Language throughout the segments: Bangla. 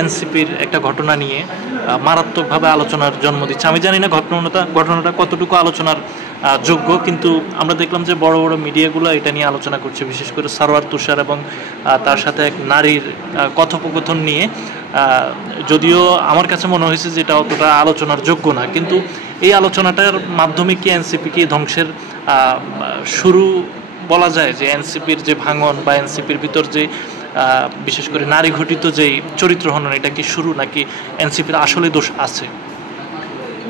এনসিপির একটা ঘটনা নিয়ে মারাত্মকভাবে আলোচনার জন্ম দিচ্ছে। আমি জানি না ঘটনাটা কতটুকু আলোচনার যোগ্য, কিন্তু আমরা দেখলাম যে বড় বড় মিডিয়াগুলো এটা নিয়ে আলোচনা করছে, বিশেষ করে সারোয়ার তুষার এবং তার সাথে এক নারীর কথোপকথন নিয়ে। যদিও আমার কাছে মনে হয়েছে যে এটা অতটা আলোচনার যোগ্য না, কিন্তু এই আলোচনাটার মাধ্যমে কি এনসিপিকে ধ্বংসের শুরু বলা যায়? যে এনসিপির যে ভাঙন বা এনসিপির ভিতর যে বিশেষ করে নারী ঘটিত যেই চরিত্র হনন, এটা কি শুরু, নাকি এনসিপির আসলে দোষ আছে?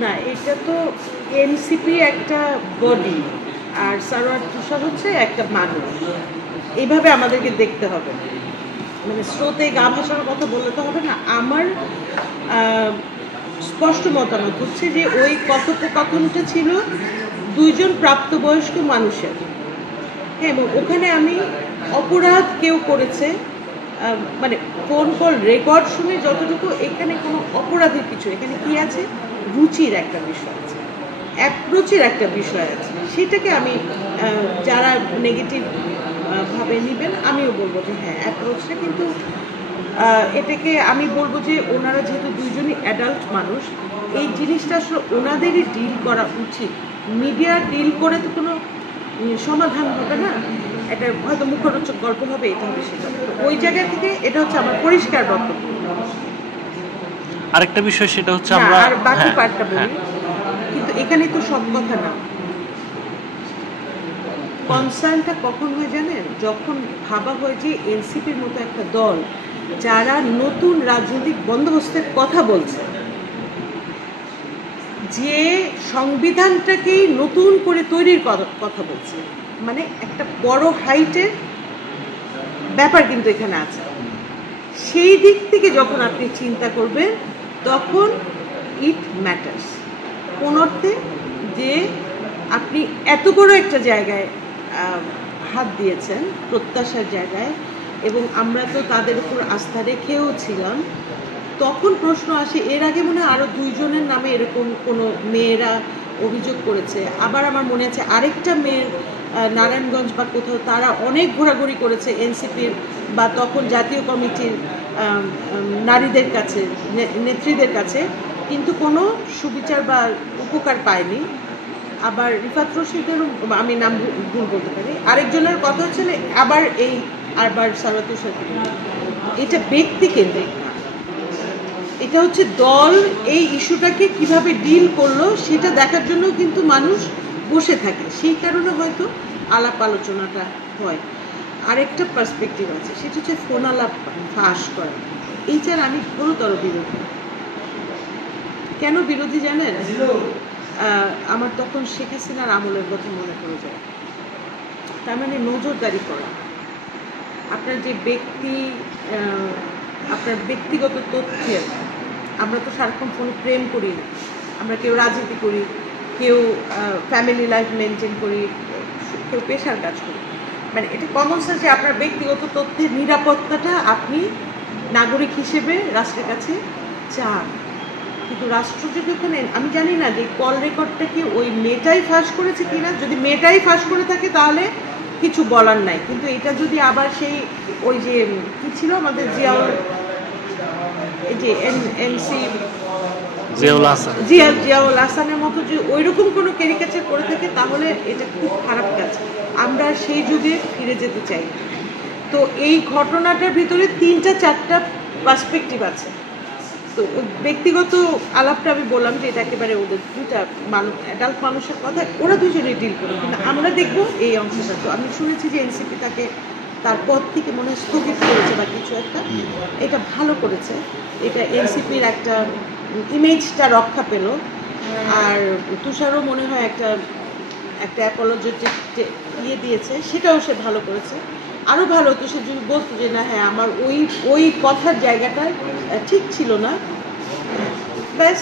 না, এটা তো এনসিপি একটা বডি আর সারোয়ার তুষার হচ্ছে একটা মানুষ। এইভাবে আমাদেরকে দেখতে হবে, মানে স্রোতে গা ভাসানোর কথা বললে তো হবে না। আমার স্পষ্ট মতামত হচ্ছে যে ওই কথোপকথনটা ছিল দুইজন প্রাপ্তবয়স্ক মানুষের। হ্যাঁ, এবং ওখানে আমি অপরাধ কেউ করেছে মানে ফোন কল রেকর্ড শুনে যতটুকু, এখানে কোনো অপরাধের কিছু, এখানে কি আছে, রুচির একটা বিষয় আছে, অ্যাপ্রোচের একটা বিষয় আছে। সেটাকে আমি যারা নেগেটিভ ভাবে নেবেন, আমিও বলবো যে হ্যাঁ অ্যাপ্রোচটা, কিন্তু এটাকে আমি বলবো যে ওনারা যেহেতু দুইজনই অ্যাডাল্ট মানুষ, এই জিনিসটা আসলে ওনাদেরই ডিল করা উচিত। মিডিয়া ডিল করে তো কোনো সমাধান হবে না, এটা হয়তো মুখরোচক গল্প হবে, এটা হবে সেটা। তো ওই জায়গা থেকে এটা হচ্ছে আমার পরিষ্কার বক্তব্য। আরেকটা বিষয় সেটা হচ্ছে আমরা আর বাকি পার্টটা বলি, কিন্তু এখানে তো সব কথা না। কনসার্নটা কখন হয় জানেন? যখন ভাবা হয় যে এনসিপির মতো একটা দল যারা নতুন রাজনৈতিক বন্দোবস্তের কথা বলছে, যে সংবিধানটাকেই নতুন করে তৈরির কথা বলছে, মানে একটা বড় হাইটের ব্যাপার কিন্তু এখানে আছে। সেই দিক থেকে যখন আপনি চিন্তা করবেন, তখন ইট ম্যাটার্স। কোন অর্থে যে আপনি এত বড় একটা জায়গায় হাত দিয়েছেন, প্রত্যাশার জায়গায়, এবং আমরা তো তাদের উপর আস্থা রেখেও ছিলাম। তখন প্রশ্ন আসে, এর আগে মনে হয় আরও দুইজনের নামে এরকম কোনো মেয়েরা অভিযোগ করেছে। আবার আমার মনে আছে আরেকটা মেয়ের নারায়ণগঞ্জ বা কোথাও, তারা অনেক ঘোরাঘুরি করেছে এনসিপির বা তখন জাতীয় কমিটির নারীদের কাছে, নেত্রীদের কাছে, কিন্তু কোনো সুবিচার বা উপকার পায়নি। আবার রিফাত রশিদেরও আমি নাম ভুল বলতে পারি। আরেকজনের কথা হচ্ছে আবার সারোয়ার তুষার। এটা ব্যক্তি কেন্দ্রিক না, এটা হচ্ছে দল এই ইস্যুটাকে কিভাবে ডিল করলো সেটা দেখার জন্য কিন্তু মানুষ বসে থাকে। সেই কারণে হয়তো আলাপ আলোচনাটা হয়। আরেকটা পার্সপেক্টিভ আছে, সেটা হচ্ছে ফোন আলাপ ফাঁস করা। এইটার আমি গুরুতর বিরোধী। কেন বিরোধী জানেন? আমার তখন শেখ হাসিনার আমলের কথা মনে পড়ে যায়। তার মানে নজরদারি করা, আপনার যে আপনার ব্যক্তিগত তথ্যের, আমরা তো সারাক্ষণ ফোনে প্রেম করি না, আমরা কেউ রাজনীতি করি, কেউ ফ্যামিলি লাইফ মেনটেন করি, কেউ পেশার কাজ করি। মানে এটা কমন সেন্স যে আপনার ব্যক্তিগত তথ্যের নিরাপত্তাটা আপনি নাগরিক হিসেবে রাষ্ট্রের কাছে চান। কিন্তু রাষ্ট্র যদি ওখানে, আমি জানি না যে কল রেকর্ডটা কি ওই মেয়েটাই ফাঁস করেছে কিনা। যদি মেয়েটাই ফাঁস করে থাকে তাহলে কিছু বলার নাই, কিন্তু এটা যদি আবার সেই ওই যে কি ছিল আমাদের জিয়াউল, এই যে এমসি জিয়াউল হাসানের মতো যে ওইরকম কোনো ক্যারিকেচার করে থাকে, তাহলে এটা খুব খারাপ কাজ। আমরা সেই যুগে ফিরে যেতে চাই। তো এই ঘটনাটার ভিতরে 3-4টা পার্সপেক্টিভ আছে। তো ব্যক্তিগত আলাপটা আমি বললাম যে এটা একেবারে ওদের দুটা মানুষ, অ্যাডাল্ট মানুষের কথা, ওরা দুজনে ডিল করে। কিন্তু আমরা দেখবো এই অংশটা। তো আমি শুনেছি যে এনসিপি তাকে তার পদ থেকে মনে হয় স্থগিত করেছে বা কিছু একটা, এটা ভালো করেছে। এটা এনসিপির একটা ইমেজটা রক্ষা পেল। আর তুষারও মনে হয় একটা অ্যাপোলজেটিক দিয়েছে, সেটাও সে ভালো করেছে। আরও ভালো হতো সে যদি বলতো যে না, হ্যাঁ আমার ওই কথার জায়গাটা ঠিক ছিল না, ব্যাস।